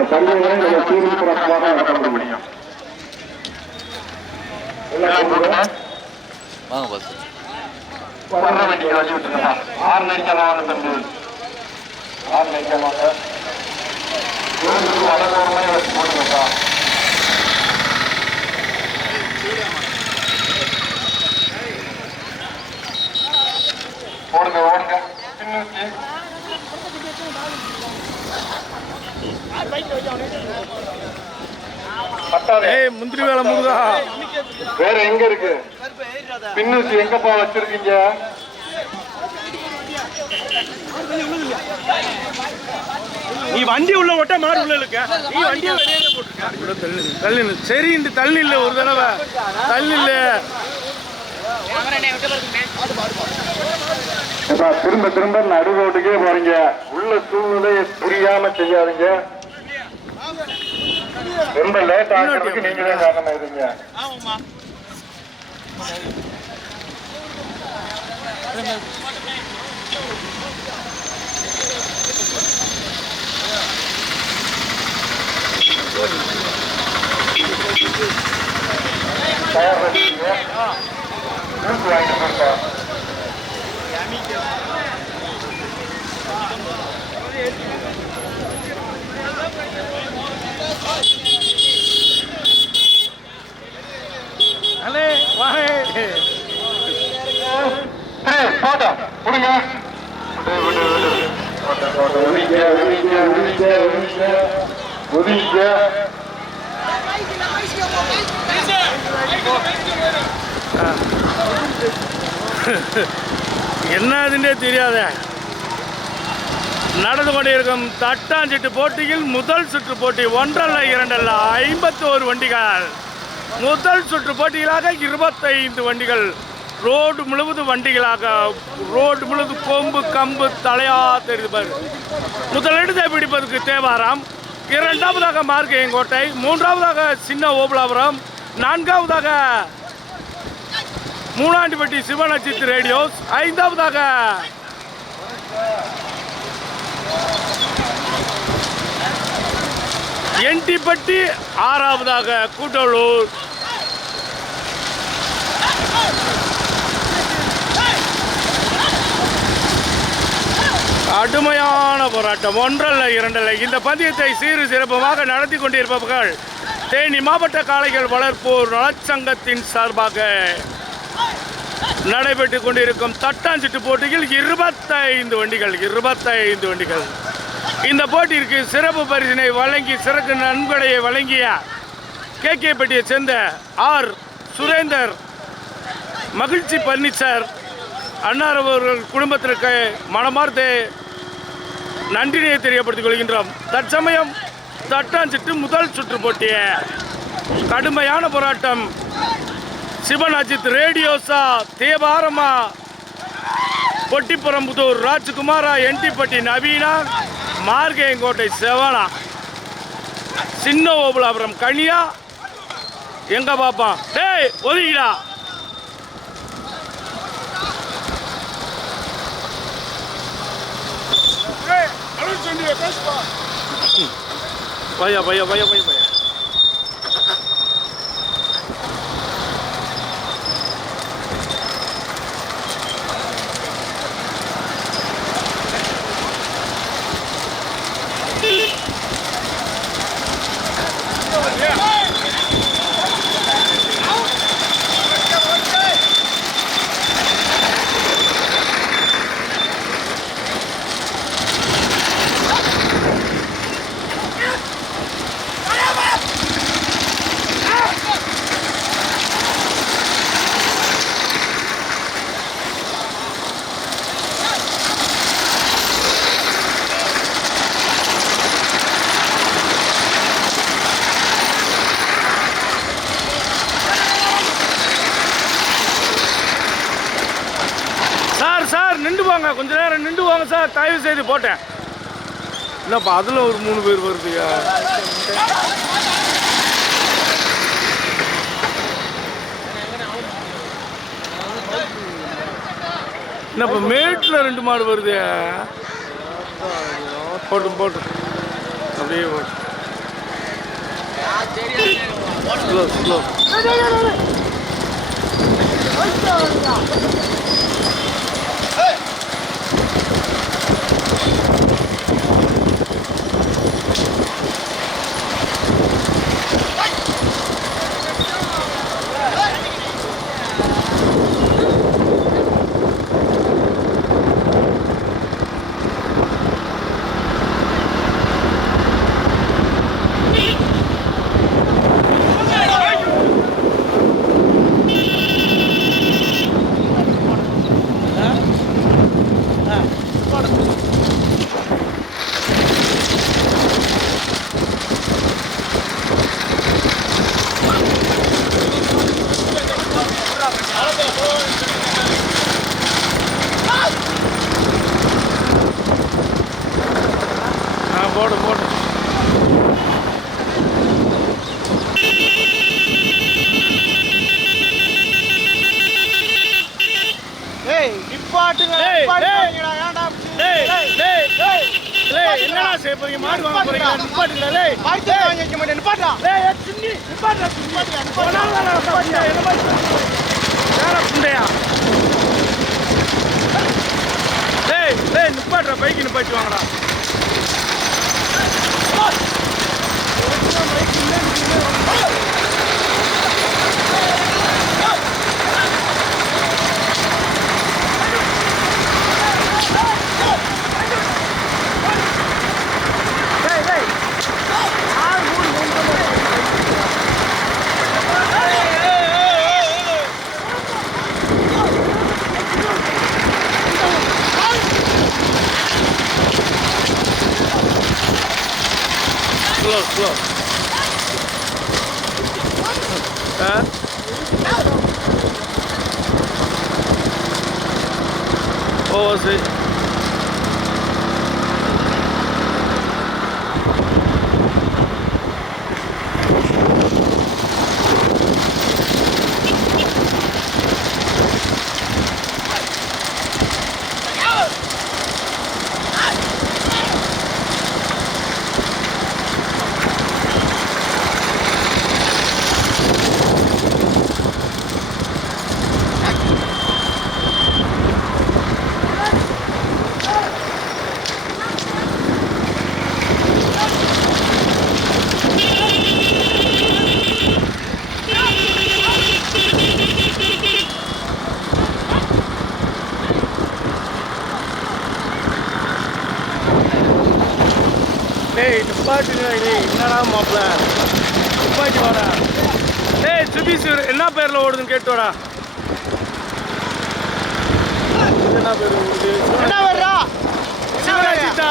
இந்த பந்தயங்களை நம்ம சீரும் சிறப்பாக நடத்த முடியும் வாங்க பாஸ் வர்ற வண்டியை வச்சு விட்டுருங்க ஆறு நினைக்கலாம் தம்பி ஆறு நினைக்கலாங்க அழகோரமாக வச்சு போட்டுங்கப்பா ஓடுங்க. ஓடுங்க பின்னூத்தி பத்தாது ஏய் முந்திரி வேலை முருகா. வேற எங்க இருக்கு? பின்னூசி எங்கப்பா வச்சிருக்கீங்க? நீ வண்டி உள்ள ஓட்ட மாடு உள்ள இருக்க நீ வண்டியை வெளியே போட்டுருக்க. தள்ளு தள்ளு சரி இந்த தள்ளு இல்ல ஒரு தடவை. தள்ளு இல்ல திரும்ப திரும்ப நடு ரோட்டுக்கே போறீங்க. உள்ள சூழ்நிலையை புரியாம செய்யாதீங்க. ரொம்ப லேட் ஆகிறதுக்கு நீங்களே காரணம் இருங்க தயார் வச்சுக்கீங்க ஜூஸ் வாங்கிட்டு போயிருக்கா அலே வாஹே ஏய், போட்டா, விடுங்க. விடு, விடு, விடு. போட்டா, போட்டா, ஒதுங்க, ஒதுங்க, ஒதுங்க, ஒதுங்க. என்ன அதுன்னே தெரியாத. நடந்து கொண்டிருக்கும் தட்டாஞ்சிட்டு போட்டியில் முதல் சுற்று போட்டி ஒன்றல்ல இரண்டல்ல ஐம்பத்தோரு வண்டிகள். முதல் சுற்று போட்டிகளாக இருபத்தைந்து வண்டிகள். ரோடு முழுவதும் வண்டிகளாக ரோடு முழுவதும் கொம்பு கம்பு தலையா தெரியுது பாரு. முதலிடத்தை பிடிப்பதற்கு தேவாரம். இரண்டாவதாக மார்க்கையங்கோட்டை மூன்றாவதாக சின்ன ஓபலாபுரம் நான்காவதாக மூணாண்டிப்பட்டி சிவநட்சத்திர ரேடியோஸ் ஐந்தாவதாக. என்டிப்பட்டி ஆறாவதாக கூட்டலூர். கடுமையான போராட்டம் ஒன்றல்ல இரண்டல்ல. இந்த பந்தயத்தை சீறு சிறப்புமாக நடத்தி கொண்டிருப்பவர்கள் தேனி மாவட்ட காளைகள் வளர்ப்போர் நலச்சங்கத்தின் சார்பாக. நடைபெற்றுக் கொண்டிருக்கும் தட்டாஞ்சிட்டு போட்டியில் இருபத்தைந்து வண்டிகள் இருபத்தைந்து வண்டிகள். இந்த போட்டிற்கு சிறப்பு பரிசினை வழங்கி சிறப்பு நன்கொடையை வழங்கிய கே கேப்பட்டியை சேர்ந்த ஆர். சுரேந்தர் மகிழ்ச்சி பர்னிச்சர் அன்னார் அவர்கள் குடும்பத்திற்கு மனமார்ந்த நன்றினை தெரியப்படுத்திக் கொள்கின்றோம். தற்சமயம் தட்டாஞ்சிட்டு முதல் சுற்று போட்டிய. கடுமையான போராட்டம் சிவன் அஜித் ரேடியோசா தேவாரமா? பொட்டிப்புறம்புதூர் ராஜ்குமாரா என்டிப்பட்டி நவீனா மார்கேயங்கோட்டை செவனா. சின்ன ஓபலாபுரம் கனியா. எங்க பாப்பான் டேய் ஒதுக்கிடா பையா பையா பையா பையா பையா சார் சார் நின்று வாங்க கொஞ்ச வாங்க சார் தயவு செய்து போட்டேன். என்னப்பா அதில் ஒரு மூணு பேர் வருதுயா? என்னப்பா மேட்டில் ரெண்டு மாடு வருது? போட்டும் போட்டும். அப்படியே போட்டு ஸ்லோ ஸ்லோ சுதீஷ் என்ன பேர்ல ஓடுதுன்னு கேட்டு வாடா என்ன பேர் ஓடுது? என்ன வர்றா சிவராஜித்தா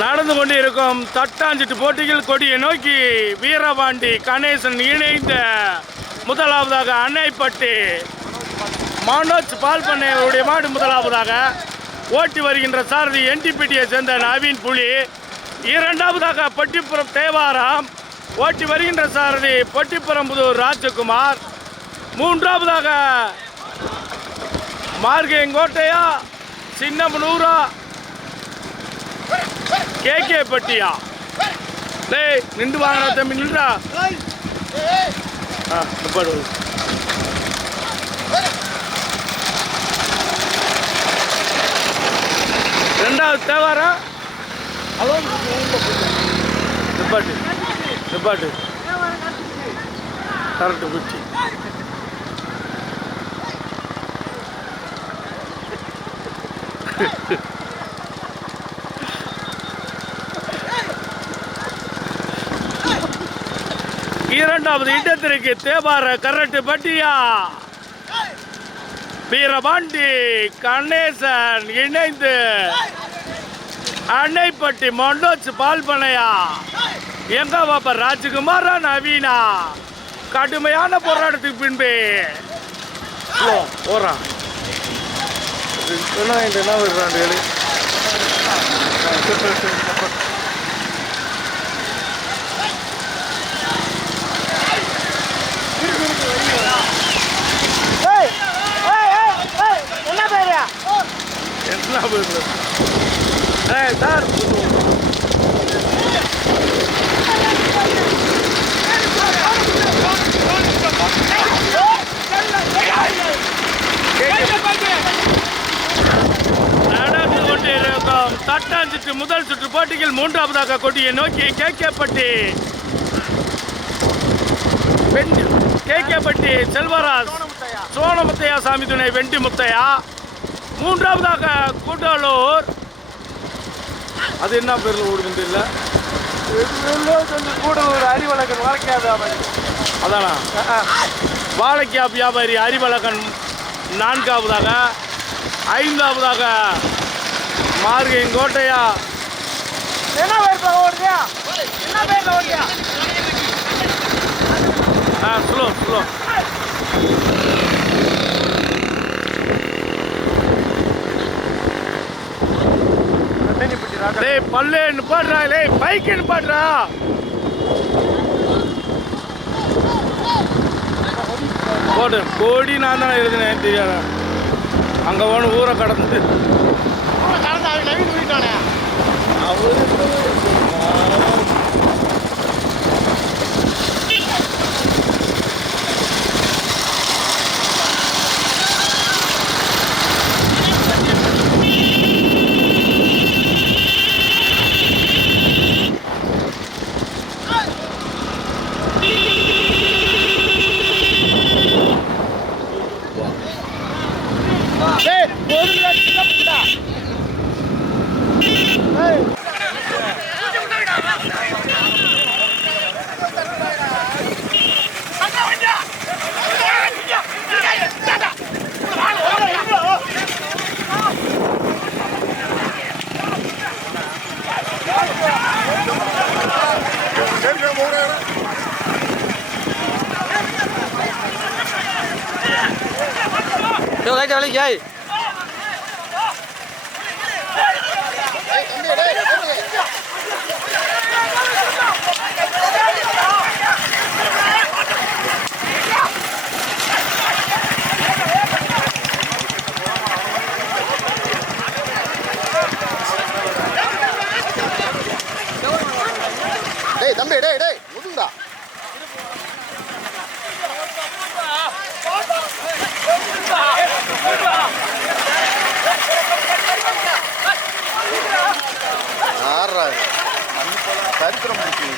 நடந்து கொண்டிருக்கும் தட்டாஞ்சிட்டு போட்டிகள் கொடியை நோக்கி வீரபாண்டி கணேசன் இணைந்த முதலாவதாக அன்னைப்பட்டி மனோஜ் பால் பண்ணையுடைய மாடு முதலாவதாக. ஓட்டி வருகின்ற சாரதி என்டிபிடியை சேர்ந்த நவீன் புலி. இரண்டாவதாக பட்டிப்புறம் தேவாரம். ஓட்டி வருகின்ற சாரதி பட்டிப்புறம்புதூர் ராஜகுமார். மூன்றாவதாக மார்கேங்கோட்டையா சின்னமனூரா கேகே பட்டியா டேய் நின்று வாங்கடா தம்பி நின்றா ஆ ரெண்டாவது தேவாரம். நிப்பாட்டு. நிப்பாட்டு. கரெக்டு குச்சி இரண்டாவது இடத்திற்கு தேவார கரட்டு பட்டியா? வீரபாண்டி கணேசன் இணைந்து அன்னைப்பட்டி மண்டோச் பால்பனையா எங்க பாப்பா ராஜ்குமாரா நவீனா கடுமையான போராட்டத்துக்கு பின்பு போறான் என்ன என்ன விடுறான் என்ன பேரு? ஏய் சார். தட்டாஞ்சுற்று முதல் சுற்று போட்டியில் மூன்றாவதாக கொடியை நோக்கி கேட்கப்பட்டு கேட்கப்பட்டு செல்வராஜ் சோழமுத்தையா சாமி துணை வெண்டி முத்தையா. மூன்றாவதாக கூட்டாளூர். அது என்ன பேர்ல ஓடுதுன்னு தெரியல. கூடலூர் அறிவழகன் வியாபாரி அதானா? வாழைக்கா வியாபாரி அறிவழகன் நான்காவதாக ஐந்தாவதாக மார்கையின் கோட்டையா? என்ன பேர் ஓடுறியா என்ன பேர் ஓடுறியா ஆ ஸ்லோ ஸ்லோ டேய் பல்லு நிப்பாட்றா டேய் பைக்கு நிப்பாட்றா போட்டு கோடி நான் தான் எழுதினேன் தெரியாத? அங்கே ஒன்று ஊரை கடந்து. டேய் ஒரு லட்சம் புடா ஏய் Yo, cái cho lấy dây. டேய் தம்பி டேய் டேய் முதுங்கடா ஆறா சரித்திரம் முடிச்சு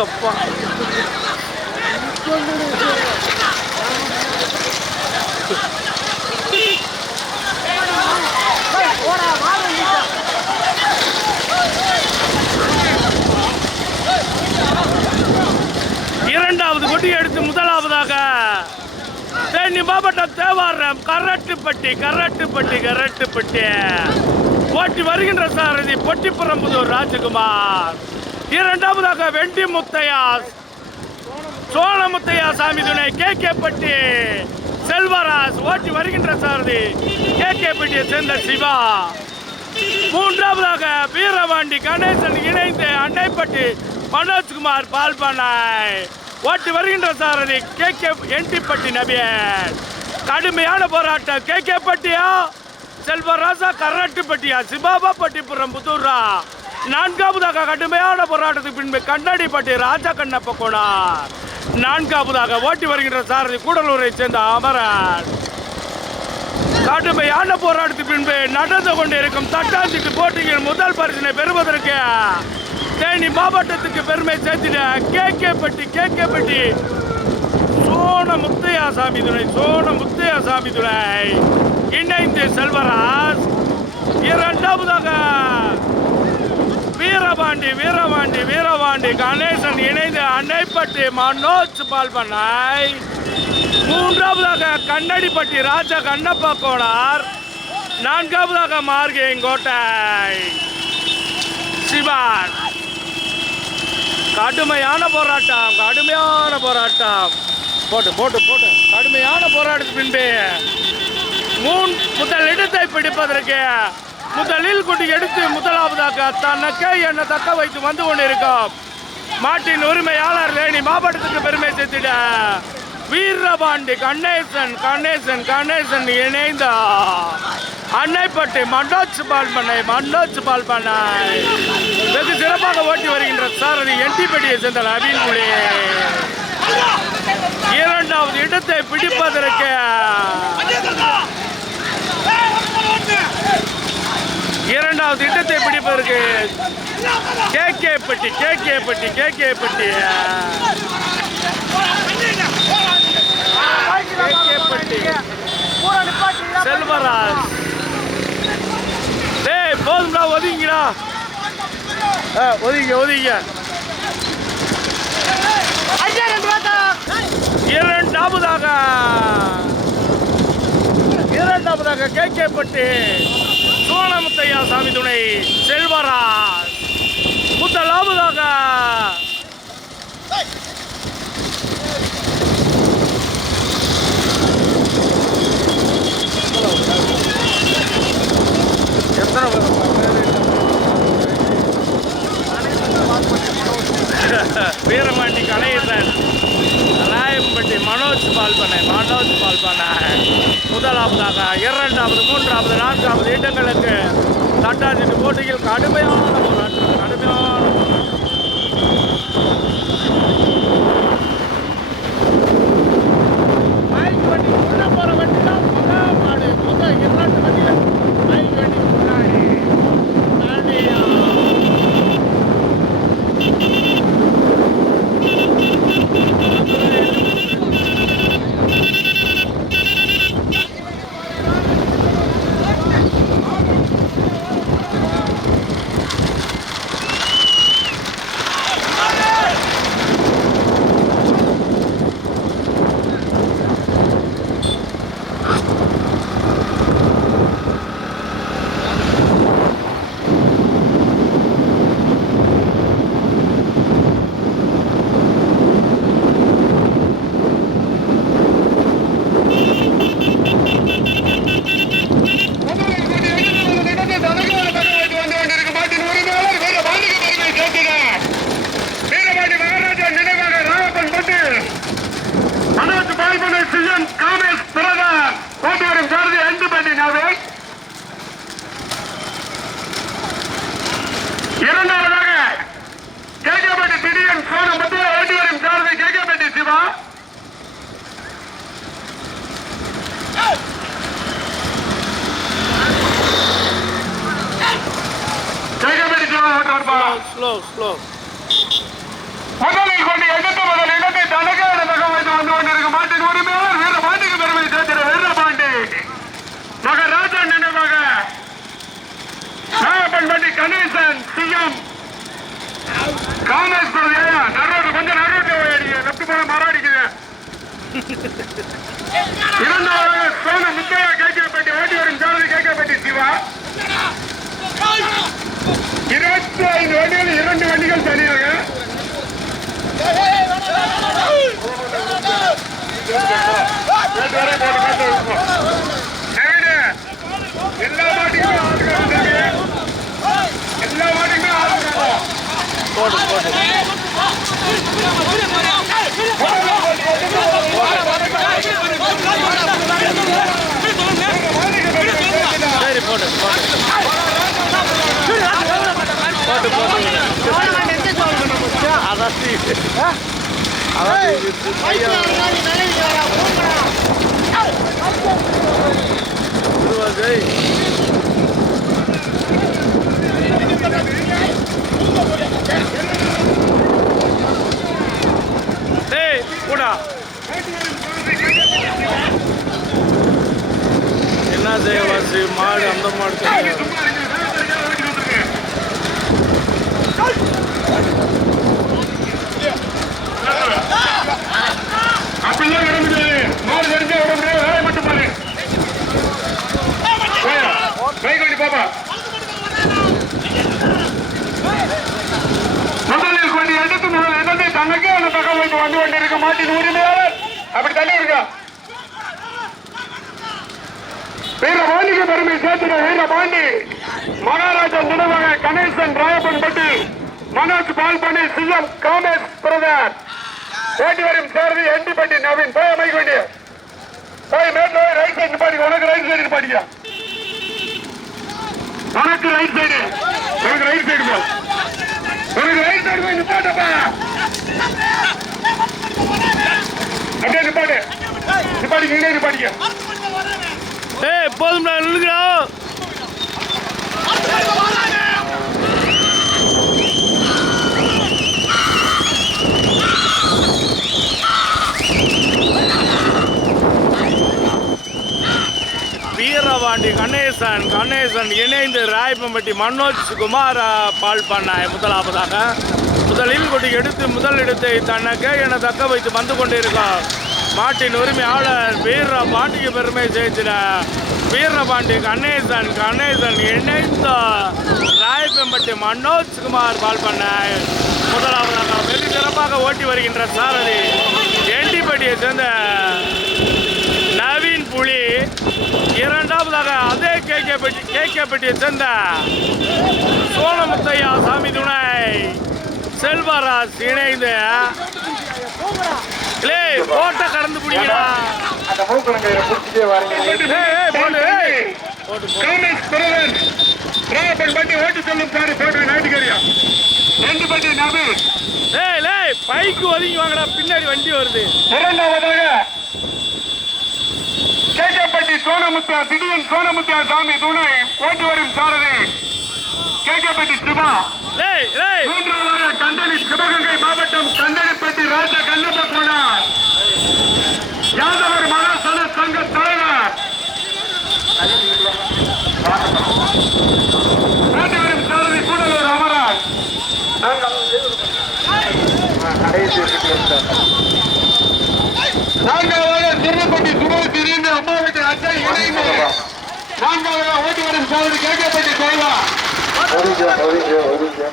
அப்பா இரண்டாவது கொடி எடுத்து முதலாவதாக தேனி மாவட்டம் தேவாரம் கரட்டுப்பட்டி கரட்டுப்பட்டி கரட்டுப்பட்டி. போட்டி வருகின்ற சாரதி பொட்டிப்புறம்புதூர் ராஜகுமார். இரண்டாவதாக வெண்டி முத்தையா சோழமுத்தையா சாமி துணை கே கே பட்டி செல்வராஜ் ஓட்டி வருகின்ற சாரதி கே கே பட்டியை சேர்ந்த சிவா. மூன்றாவதாக வீரவாண்டி கணேசன் இணைந்து அன்னைப்பட்டி மனோஜ்குமார் பால்பானாய் ஓட்டி வருகின்ற சாரதி கே கே என்டிப்பட்டி நபியன். கடுமையான போராட்டம். கே கே பட்டியா? செல்வராசா கரட்டுப்பட்டியா? சிபாபா பட்டிபுரம் புத்தூரா நான்காவதாக கடுமையான போராட்டத்துக்கு பின்பு கண்ணாடிப்பட்டி ராஜா கண்ணப்ப கோனார். நான்காவதாக ஓட்டி வருகின்ற சாரதி கூடலூரை சேர்ந்த அமரன் கடுமையான போராட்டத்துக்கு பின்பு நடந்து கொண்டிருக்கும் தட்டாஞ்சிக்கு போட்டியில் முதல் பரிசினை பெறுவதற்கு தேனி மாவட்டத்துக்கு பெருமை சேர்த்திட K K Patti K K Patti. Sona Muthaiya சாமி துணை சோன முத்தையா சாமி துணை. இணைந்து செல்வராஜ். இரண்டாவதாக வீரபாண்டி வீரபாண்டி வீரபாண்டி. கணேசன் இணைந்து அன்னைப்பட்டி மனோஜ் பால் பண்ணாய் மூன்றாவதாக கண்ணடிப்பட்டி ராஜா கண்ணப்ப கோனார் நான்காவதாக மார்கேங்கோட்டை சிவான். கடுமையான போராட்டம் கடுமையான போராட்டம். போட்டு போட்டு போட்டு. கடுமையான போராட்டத்தின் பின்பு. மூன் முதல் இடத்தை பிடிப்பதற்கு முதலில் குட்டி எடுத்து முதலாவதாக தனக்கே என்ன தக்க வைத்து வந்து கொண்டிருக்கும். மாட்டின் உரிமையாளர் வேணி மாவட்டத்துக்கு பெருமை சேர்த்திட வீரபாண்டி கணேசன் கணேசன் கணேசன் இணைந்த. அன்னைப்பட்டி மண்டோச்சு பால் பண்ணை மண்டோச்சு பால் பண்ணை வெகு சிறப்பாக ஓட்டி வருகின்ற சாரதி என்டிபடியை சேர்ந்த நவீன் குழி இரண்டாவது இடத்தை பிடிப்பதற்கு இரண்டாவது இடத்தை பிடிப்பதற்கு K K Patti K K Patti. K K Patti. Selvaraj. டேய் போதும்டா ஒதுங்கிடா. ஆ ஒதுங்க ஒதுங்க. இரண்டாவதாக. இரண்டாவதாக கே கே பட்டி. சோழமுத்தையா சாமி துணை செல்வராஜ். முதலாவதாக எத்தனை வீரமாண்டி கணேசன் ராயம்பட்டி மனோஜ் பால்பனை மனோஜ் பால்பனை. முதலாவதாக இரண்டாவது மூன்றாவது நான்காவது இடங்களுக்கு தட்டாஞ்சிட்டு போட்டியில் கடுமையான போராட்டம் கடுமையான போராட்டம் பைக் வண்டி உள்ள போற வண்டி தான் மகா மாடு மொத்தம் இரண்டு வண்டிகள் பைக் வண்டி முன்னாடி தனியா. இரண்டாவதாக கேகப்பட்டி திடீர் சோனம் மத்திய ஓட்டி வரும் சாரதி கேகப்பட்டி சிவா கேகப்பட்டி சிவா ஓட்டுவார்ப்பா ஸ்லோ ஸ்லோ முதலில் கொண்டு எடுத்து முதல் இடத்தை தனக்கான தகம் வைத்து வந்து கொண்டிருக்கும் மாட்டின் உரிமையாளர் வீர பாண்டிக்கு பெருமை சேர்க்கிற வீர பாண்டி. மகன் ராஜா நினைவாக. நாகப்பன்பட்டி கணேசன் சிஎம். காங்கிரஸ் பிரதியா நரோடு கொஞ்சம் அடிக்க லெப்ட் போல மரம் இரண்டாவது சோன முத்தையா கேட்கப்பட்டி ஓட்டி வரும் சாரதி கேட்கப்பட்டி சிவா. இருபத்தி ஐந்து வண்டிகள் இரண்டு வண்டிகள் தனியாக. நேற்று எல்லா மாட்டுக்குமே ஆளுங்க வந்தாங்க. எல்லா மாட்டுக்குமே போட்டு போட்டு போடு போடு சரி போடு போடு போட்டு போட்டு அதாசி திருவாஜை டேய் கூடா என்ன செய்யவாசி மாடு அந்த மாடு தள்ளிருங்க வீரபாண்டிக்கு பெருமை சேர்த்துட வீரபாண்டி மகாராஜா நினைவாக கணேசன் ராயப்பன்பட்டி மனோஜ் பால்பண்ணி சிஎம் காமேஷ் பிரதார். ஓட்டி வரும் சேர்ந்து எண்டிப்பட்டி நவீன். போய் அமைக்க வேண்டிய போய் மேட்ல ரைட் சைடு பாடி உனக்கு ரைட் சைடு பாடிக்க உனக்கு ரைட் சைடு உனக்கு ரைட் சைடு போ உனக்கு ரைட் சைடு போய் நிப்பாட்டப்பா. அப்படியே நிப்பாட்டு. நிப்பாடிக்க இங்கே நிப்பாடிக்க ஏய் நான் நில்லுங்கடா. வீரபாண்டி கணேசன் கணேசன் இணைந்து ராயப்பம்பட்டி மனோஜ் குமார் பால் பண்ணாய் முதலாவதாக. முதலில் கொண்டு எடுத்து முதல் இடத்தை தனக்கு என தக்க வைத்து வந்து கொண்டிருக்கார். மாட்டின் உரிமையாளர் வீர பாண்டிக்கு பெருமை சேர்த்திட வீரபாண்டி கணேசன் கணேசன் இணைந்த ராயப்பம்பட்டி மனோஜ் குமார் பால் பண்ண முதலாவதாக வெகு சிறப்பாக ஓட்டி வருகின்ற சாரதி எண்டிப்பட்டியை சேர்ந்த நவீன் புலி. இரண்டாவதாக அதே கேகே பெட்டி சேர்ந்த சோழமுத்தையா சாமி துணை. செல்வராஜ் இணைந்து. லே போட்ட கடந்து பிடிக்கடா அந்த மூக்கணங்கையில பிடிச்சிட்டே வரீங்க. ஏய், ஏய், போடு, ஏய். காமேஷ் பிரதர் ராயப்பன் பட்டி ஓட்டு செல்லும் சாரி போட்டு நாட்டுக்கறியா ரெண்டு பட்டி நபீர் ஏய் லே பைக்கு ஒதுங்கி வாங்கடா பின்னாடி வண்டி வருது. இரண்டாவதாக கேக்கப்பட்டி சோனமுத்தா திடீர் சோனமுத்தா சாமி துணை ஓட்டு வரும் சாரதி. கேக்கப்பட்டி சிவா. மூன்றாவதாக கந்தளி சிவகங்கை மாவட்டம் கந்தளிப்பட்டி ராஜா கண்ணப்ப கோனார் யாதவர் மகாசன சங்க தலைவர். வரும் சாரதி கூடலூர் அமராஜ் நான்காவதாக திருநப்பட்டி சுபர் திடீர்னு அம்மா வீட்டு அச்சை இணைந்து. நான்காவதாக ஓட்டு வரும் சாரதி கேட்கப்பட்டி கோயிலா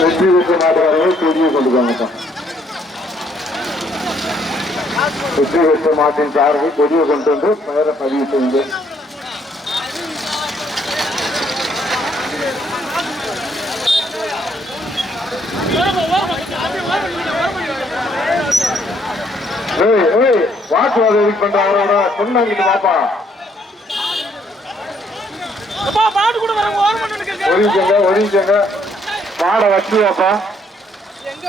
வெற்றி பெற்ற மாட்டுக்காரர்கள் கொடியை கொண்டு வாங்கப்பா வெற்றி பெற்ற மாட்டின் சார்பை கொடியை கொண்டு வந்து பெயரை பதிவு ஏய் வாக்குவாதம் இது பண்ற அவரோட சொன்னாங்கிட்டு பாப்பா ஒதுங்கிக்கங்க ஒதுங்கிக்கங்க மாடை வச்சு வாப்பா.